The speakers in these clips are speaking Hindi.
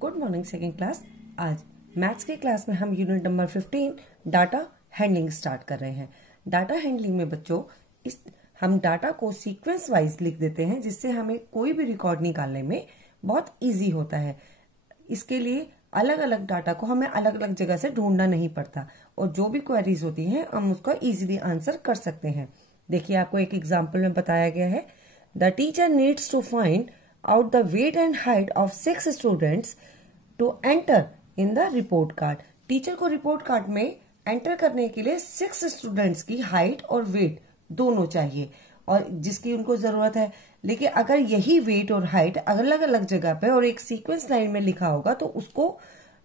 Good morning second class. आज मैथ्स के क्लास में हम unit number 15 data handling start कर रहे हैं। डाटा हैंडलिंग में बच्चों हम डाटा को सीक्वेंस वाइज लिख देते हैं, जिससे हमें कोई भी रिकॉर्ड निकालने में बहुत इजी होता है। इसके लिए अलग अलग डाटा को हमें अलग अलग जगह से ढूंढना नहीं पड़ता और जो भी क्वेरीज होती हैं हम उसका इजीली आंसर कर सकते हैं। देखिए, आपको एक एग्जाम्पल में बताया गया है, the teacher needs to find out the weight and height of 6 students to enter in the report card। Teacher को रिपोर्ट कार्ड में एंटर करने के लिए 6 स्टूडेंट्स की हाइट और वेट दोनों चाहिए और जिसकी उनको जरूरत है। लेकिन अगर यही वेट और हाइट अलग अलग जगह पे और एक सीक्वेंस लाइन में लिखा होगा तो उसको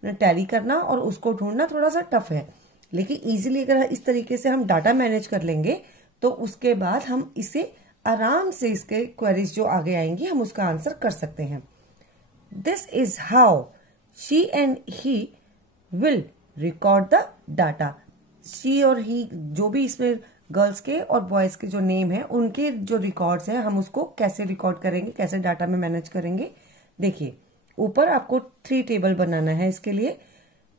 टैली करना और उसको ढूंढना थोड़ा सा टफ है। लेकिन इजीली अगर इस तरीके से हम डाटा मैनेज कर लेंगे तो उसके बाद हम इसे आराम से इसके क्वेरीज जो आगे आएंगी हम उसका आंसर कर सकते हैं। This is how she and he will record the data. She और ही जो भी इसमें गर्ल्स के और बॉयज के जो नेम है उनके जो रिकॉर्ड्स हैं हम उसको कैसे रिकॉर्ड करेंगे, कैसे डाटा में मैनेज करेंगे। देखिए, ऊपर आपको 3 टेबल बनाना है। इसके लिए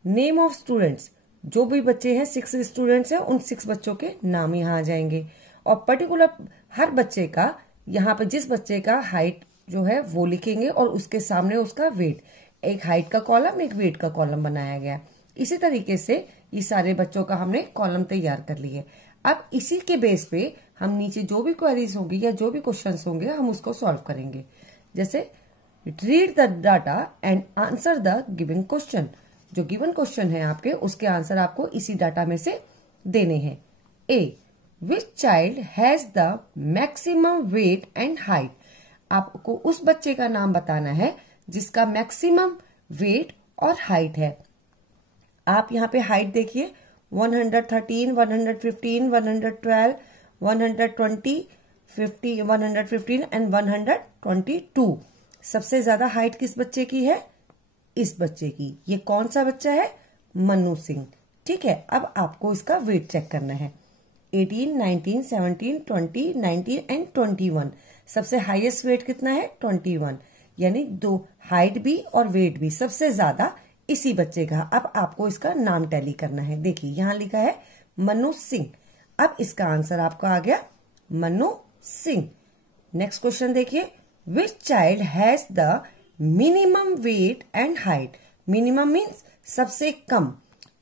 नेम ऑफ स्टूडेंट्स, जो भी बच्चे हैं 6 स्टूडेंट्स हैं उन 6 बच्चों के नाम यहाँ आ जाएंगे और पर्टिकुलर हर बच्चे का यहाँ पे जिस बच्चे का हाइट जो है वो लिखेंगे और उसके सामने उसका वेट। एक हाइट का कॉलम, एक वेट का कॉलम बनाया गया। इसी तरीके से ये सारे बच्चों का हमने कॉलम तैयार कर लिए। अब इसी के बेस पे हम नीचे जो भी क्वेरीज होंगी या जो भी क्वेश्चंस होंगे हम उसको सॉल्व करेंगे। जैसे read the data and answer the given question. जो गिवन क्वेश्चन है आपके उसके आंसर आपको इसी डाटा में से देने हैं। ए, Which child has the maximum weight and height? आपको उस बच्चे का नाम बताना है जिसका मैक्सिमम वेट और हाइट है। आप यहाँ पे हाइट देखिए 113, 115, 112, 120, 50, 115 एंड 122। सबसे ज्यादा हाइट किस बच्चे की है? इस बच्चे की। ये कौन सा बच्चा है? मनु सिंह। ठीक है, अब आपको इसका वेट चेक करना है। 18, 19, 17, 20, 19 एंड 21। सबसे हाईएस्ट वेट कितना है? 21। यानी दो हाइट भी और वेट भी सबसे ज्यादा इसी बच्चे का। अब आपको इसका नाम टैली करना है। देखिए, यहां लिखा है मनु सिंह। अब इसका आंसर आपका आ गया मनु सिंह। नेक्स्ट क्वेश्चन देखिए, which child has the minimum weight and height. Minimum means सबसे कम।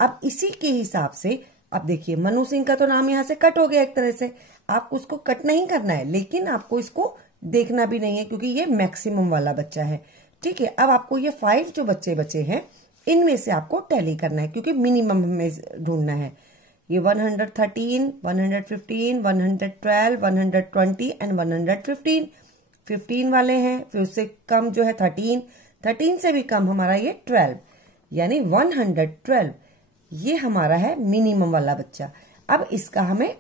अब इसी के हिसाब से अब देखिए, मनु सिंह का तो नाम यहां से कट हो गया एक तरह से। आपको उसको कट नहीं करना है, लेकिन आपको इसको देखना भी नहीं है क्योंकि ये मैक्सिमम वाला बच्चा है। ठीक है, अब आपको ये 5 जो बच्चे बचे हैं इनमें से आपको टैली करना है क्योंकि मिनिमम हमें ढूंढना है। ये 113, 115, 112, 120 एंड 115। 15 वाले हैं, फिर उससे कम जो है 13, 13 से भी कम हमारा ये 12, यानी 112। ये हमारा है मिनिमम वाला बच्चा। अब इसका हमें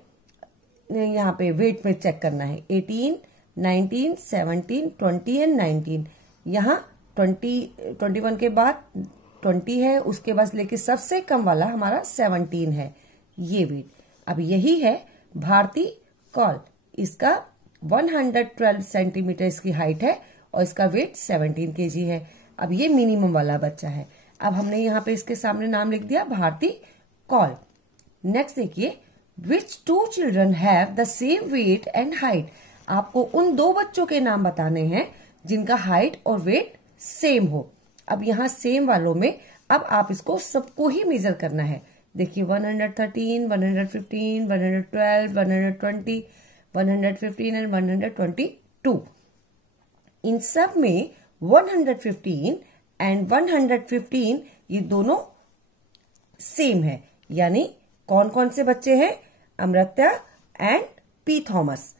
यहाँ पे वेट में चेक करना है। 18, 19, 17, 20 एंड 19। यहाँ 21 के बाद 20 है, उसके बाद लेके सबसे कम वाला हमारा 17 है ये वेट। अब यही है भारती कौल। इसका 112 सेंटीमीटर इसकी हाइट है और इसका वेट 17 kg है। अब ये मिनिमम वाला बच्चा है। अब हमने यहाँ पे इसके सामने नाम लिख दिया भारती कौल। नेक्स्ट देखिए, which 2 children have the same weight and height. आपको उन 2 बच्चों के नाम बताने हैं जिनका हाइट और वेट सेम हो। अब यहाँ सेम वालों में अब आप इसको सबको ही मेजर करना है। देखिए 113, 115, 112, 120, 115 एंड 122। इन सब में 115 एंड 115 ये दोनों सेम है। यानी कौन कौन से बच्चे हैं? अमृत्या एंड पी थॉमस।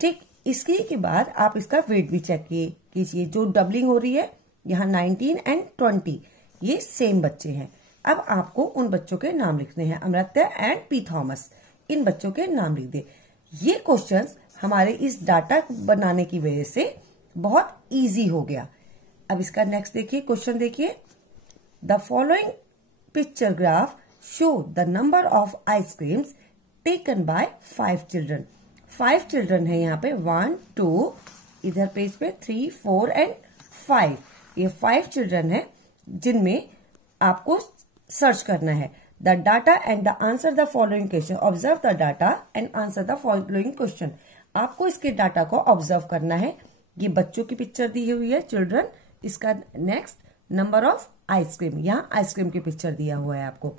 ठीक, इसके के बाद आप इसका वेट भी चेक कीजिए। जो डबलिंग हो रही है यहाँ 19 एंड 20 ये सेम बच्चे हैं। अब आपको उन बच्चों के नाम लिखने हैं, अमृत्या एंड पी थॉमस। इन बच्चों के नाम लिख दे। ये क्वेश्चंस हमारे इस डाटा बनाने की वजह से बहुत इजी हो गया। अब इसका नेक्स्ट देखिए, क्वेश्चन देखिए, the following picture graph show the number of ice creams taken by 5 children. 5 children है यहाँ पे, 1, 2, इधर पेज पे 3, 4 एंड 5। ये 5 चिल्ड्रन है जिनमें आपको सर्च करना है। The data and the answer the following question, observe the data and answer the following question. आपको इसके डाटा को ऑब्जर्व करना है। ये बच्चों की पिक्चर दी हुई है, चिल्ड्रन। इसका नेक्स्ट नंबर ऑफ आइसक्रीम, यहाँ आइसक्रीम की पिक्चर दिया हुआ है आपको,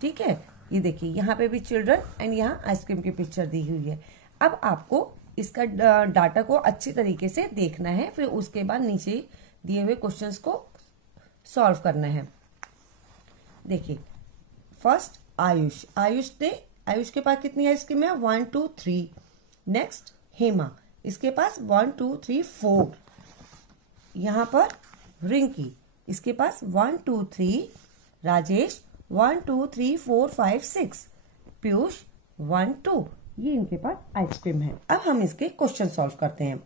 ठीक है। ये देखिए यहाँ पे भी चिल्ड्रन एंड यहाँ आइसक्रीम की पिक्चर दी हुई है। अब आपको इसका डाटा को अच्छी तरीके से देखना है, फिर उसके बाद नीचे दिए हुए क्वेश्चंस को सॉल्व करना है। देखिए फर्स्ट आयुष, आयुष के पास कितनी आइसक्रीम है? 1 2 3। नेक्स्ट हेमा, इसके पास 1 2 3 4। यहाँ पर रिंकी, इसके पास 1 2 3। राजेश 1 2 3 4 5 6। पीयूष 1 2। ये इनके पास आइसक्रीम है। अब हम इसके क्वेश्चन सॉल्व करते हैं।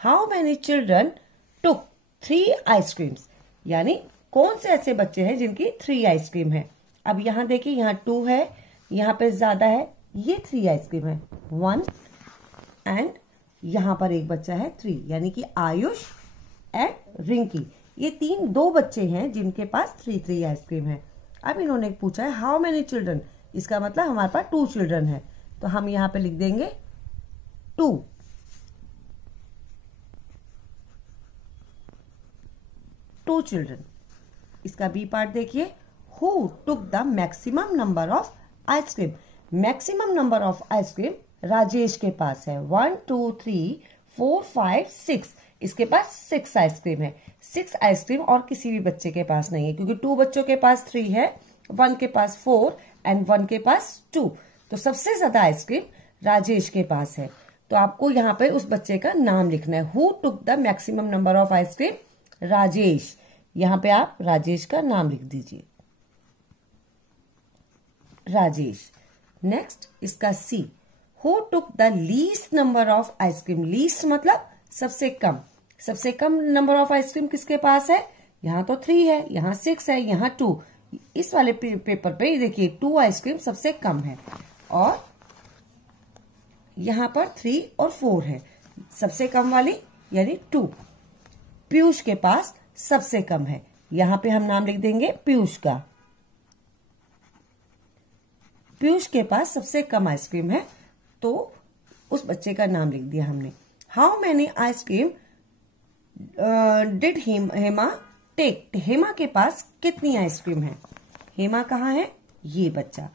How many children took 3 ice creams, यानी कौन से ऐसे बच्चे हैं जिनकी 3 आइसक्रीम है। अब यहाँ देखिए, यहाँ 2 है, यहाँ पे ज्यादा है, ये 3 आइसक्रीम है 1, एंड यहाँ पर एक बच्चा है 3, यानी कि आयुष एंड रिंकी, ये 2 बच्चे हैं जिनके पास 3 आइसक्रीम है। अब इन्होंने पूछा है हाउ मेनी चिल्ड्रन, इसका मतलब हमारे पास 2 चिल्ड्रन है, तो हम यहाँ पे लिख देंगे 2। चिल्ड्रन। इसका बी पार्ट देखिए, who took the maximum number of ice cream. Maximum number of ice cream Rajesh के पास है 1 2 3 4 5 6। इसके पास 6 आइसक्रीम है। 6 आइसक्रीम और किसी भी बच्चे के पास नहीं है, क्योंकि 2 बच्चों के पास 3 है, 1 के पास 4 एंड 1 के पास 2। तो सबसे ज्यादा आइसक्रीम राजेश के पास है। तो आपको यहाँ पे उस बच्चे का नाम लिखना है। Who took the maximum number of ice cream? Rajesh. यहाँ पे आप राजेश का नाम लिख दीजिए, राजेश। नेक्स्ट इसका C, who took the least number of ice cream. Least मतलब सबसे कम। सबसे कम नंबर ऑफ आइसक्रीम किसके पास है? यहाँ तो 3 है, यहाँ 6 है, यहाँ 2। इस वाले पेपर पे देखिए 2 आइसक्रीम सबसे कम है, और यहाँ पर 3 और 4 है। सबसे कम वाली यानी 2। पीयूष के पास सबसे कम है, यहाँ पे हम नाम लिख देंगे पीयूष का। पीयूष के पास सबसे कम आइसक्रीम है, तो उस बच्चे का नाम लिख दिया हमने। How many ice cream did Hema take. Hema के पास कितनी आइसक्रीम है? हेमा कहाँ है? ये बच्चा,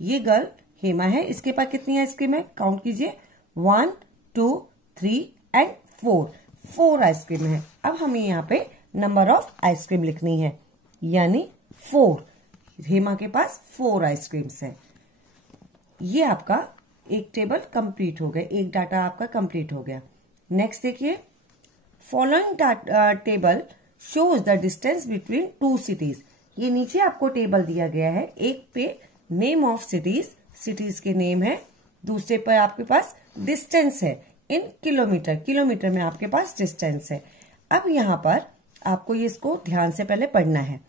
ये गर्ल हेमा है, इसके पास कितनी आइसक्रीम है? काउंट कीजिए, 1 2 3 एंड 4। 4 आइसक्रीम है। अब हमें यहाँ पे नंबर ऑफ आइसक्रीम लिखनी है, यानी 4। हेमा के पास 4 आइसक्रीम्स है। ये आपका एक टेबल कंप्लीट हो गया, एक डाटा आपका कंप्लीट हो गया। नेक्स्ट देखिए, following table shows the distance between 2 cities. ये नीचे आपको टेबल दिया गया है। एक पे नेम ऑफ सिटीज, सिटीज के नेम है, दूसरे पर आपके पास डिस्टेंस है इन किलोमीटर, किलोमीटर में आपके पास डिस्टेंस है। अब यहाँ पर आपको ये इसको ध्यान से पहले पढ़ना है।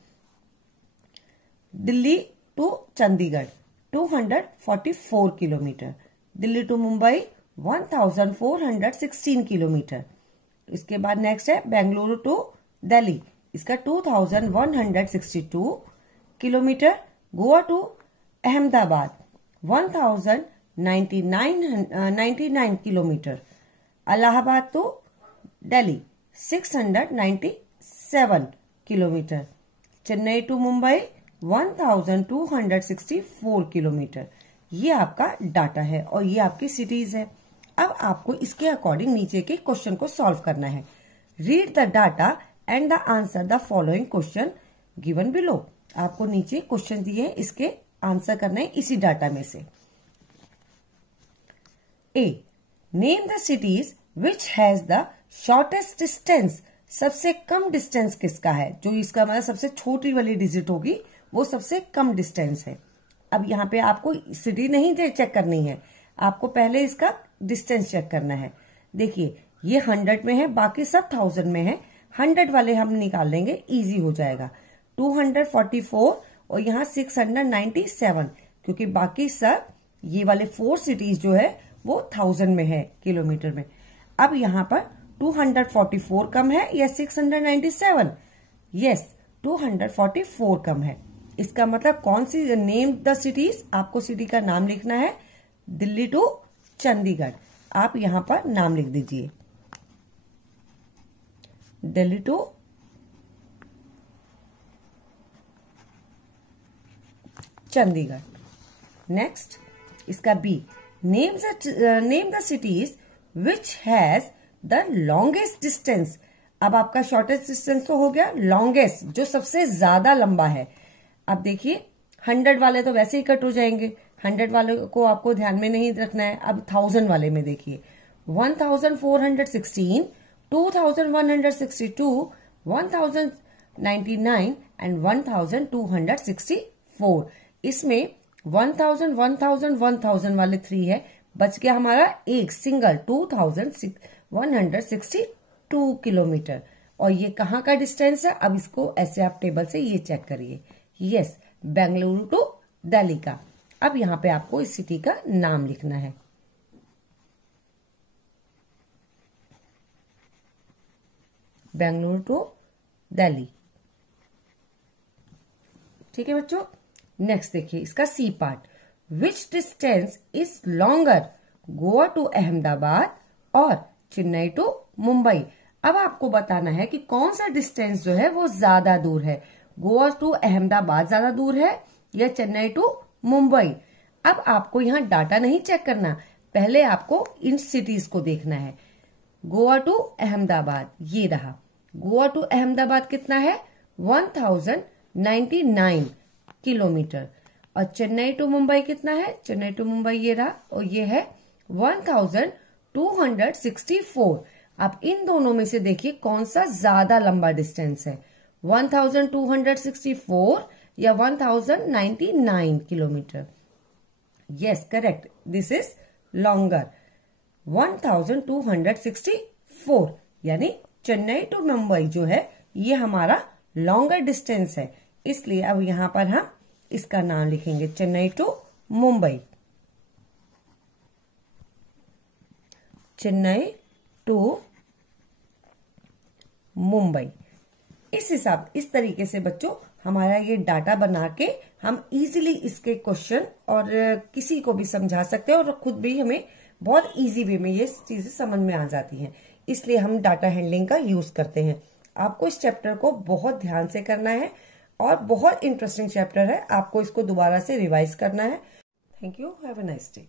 Delhi to Chandigarh 244 kilometre, Delhi to Mumbai 1416 kilometre. इसके बाद नेक्स्ट है बेंगलुरु टू दिल्ली, इसका 2162 kilometre. Goa to Ahmedabad 1099 kilometre. Allahabad to Delhi 697 kilometre. Chennai to Mumbai 1264 kilometre. ये आपका डाटा है और ये आपकी सिटीज है। अब आपको इसके अकॉर्डिंग नीचे के क्वेश्चन को सॉल्व करना है। Read the data and the answer the following question given below. आपको नीचे क्वेश्चन दिए हैं, इसके आंसर करना है इसी डाटा में से। A, name the cities which has the shortest distance. सबसे कम डिस्टेंस किसका है? जो इसका मतलब सबसे छोटी वाली डिजिट होगी वो सबसे कम डिस्टेंस है। अब यहाँ पे आपको सिटी नहीं चेक करनी है, आपको पहले इसका डिस्टेंस चेक करना है। देखिए ये 100 में है, बाकी सब 1000 में है। 100 वाले हम निकाल लेंगे, इजी हो जाएगा। 244 और यहाँ 697, क्योंकि बाकी सब ये वाले 4 सिटीज जो है वो 1000 में है, किलोमीटर में। अब यहाँ पर 244 कम है या 697? यस, 244 कम है। इसका मतलब कौन सी, नेम द सिटीज, आपको सिटी का नाम लिखना है। दिल्ली टू चंडीगढ़, आप यहां पर नाम लिख दीजिए, दिल्ली टू चंडीगढ़। नेक्स्ट इसका B, name the cities which has the longest distance. अब आपका शॉर्टेस्ट डिस्टेंस तो हो गया, लॉन्गेस्ट जो सबसे ज्यादा लंबा है। अब देखिए 100 वाले तो वैसे ही कट हो जाएंगे, 100 वाले को आपको ध्यान में नहीं रखना है। अब 1000 वाले में देखिए 1416, 2162, 1099 एंड 1264। इसमें 1000, 1000, 1000 वाले 3 है, बच गया हमारा एक सिंगल 2162 किलोमीटर। और ये कहाँ का डिस्टेंस है, अब इसको ऐसे आप टेबल से ये चेक करिए। यस, बेंगलुरु टू दिल्ली का। अब यहां पे आपको इस सिटी का नाम लिखना है, बेंगलुरु टू दिल्ली। ठीक है बच्चों। नेक्स्ट देखिए इसका C part, which distance is longer, Goa to Ahmedabad और चेन्नई टू मुंबई। अब आपको बताना है कि कौन सा डिस्टेंस जो है वो ज्यादा दूर है, गोवा टू अहमदाबाद ज्यादा दूर है या चेन्नई टू मुंबई। अब आपको यहाँ डाटा नहीं चेक करना, पहले आपको इन सिटीज को देखना है। गोवा टू अहमदाबाद ये रहा, गोवा टू अहमदाबाद कितना है 1099 किलोमीटर। और चेन्नई टू मुंबई कितना है, चेन्नई टू मुंबई ये रहा और ये है 1264। अब इन दोनों में से देखिए कौन सा ज्यादा लंबा डिस्टेंस है, 1264 या 1099 kilometre. Yes correct, this is longer 1264, यानी चेन्नई टू मुंबई जो है ये हमारा लॉन्गर डिस्टेंस है। इसलिए अब यहां पर हम इसका नाम लिखेंगे चेन्नई टू मुंबई, चेन्नई टू मुंबई। इस तरीके से बच्चों हमारा ये डाटा बना के हम इजीली इसके क्वेश्चन और किसी को भी समझा सकते हैं और खुद भी हमें बहुत इजी वे में ये चीजें समझ में आ जाती हैं। इसलिए हम डाटा हैंडलिंग का यूज करते हैं। आपको इस चैप्टर को बहुत ध्यान से करना है और बहुत इंटरेस्टिंग चैप्टर है, आपको इसको दोबारा से रिवाइज करना है। Thank you, have a nice day.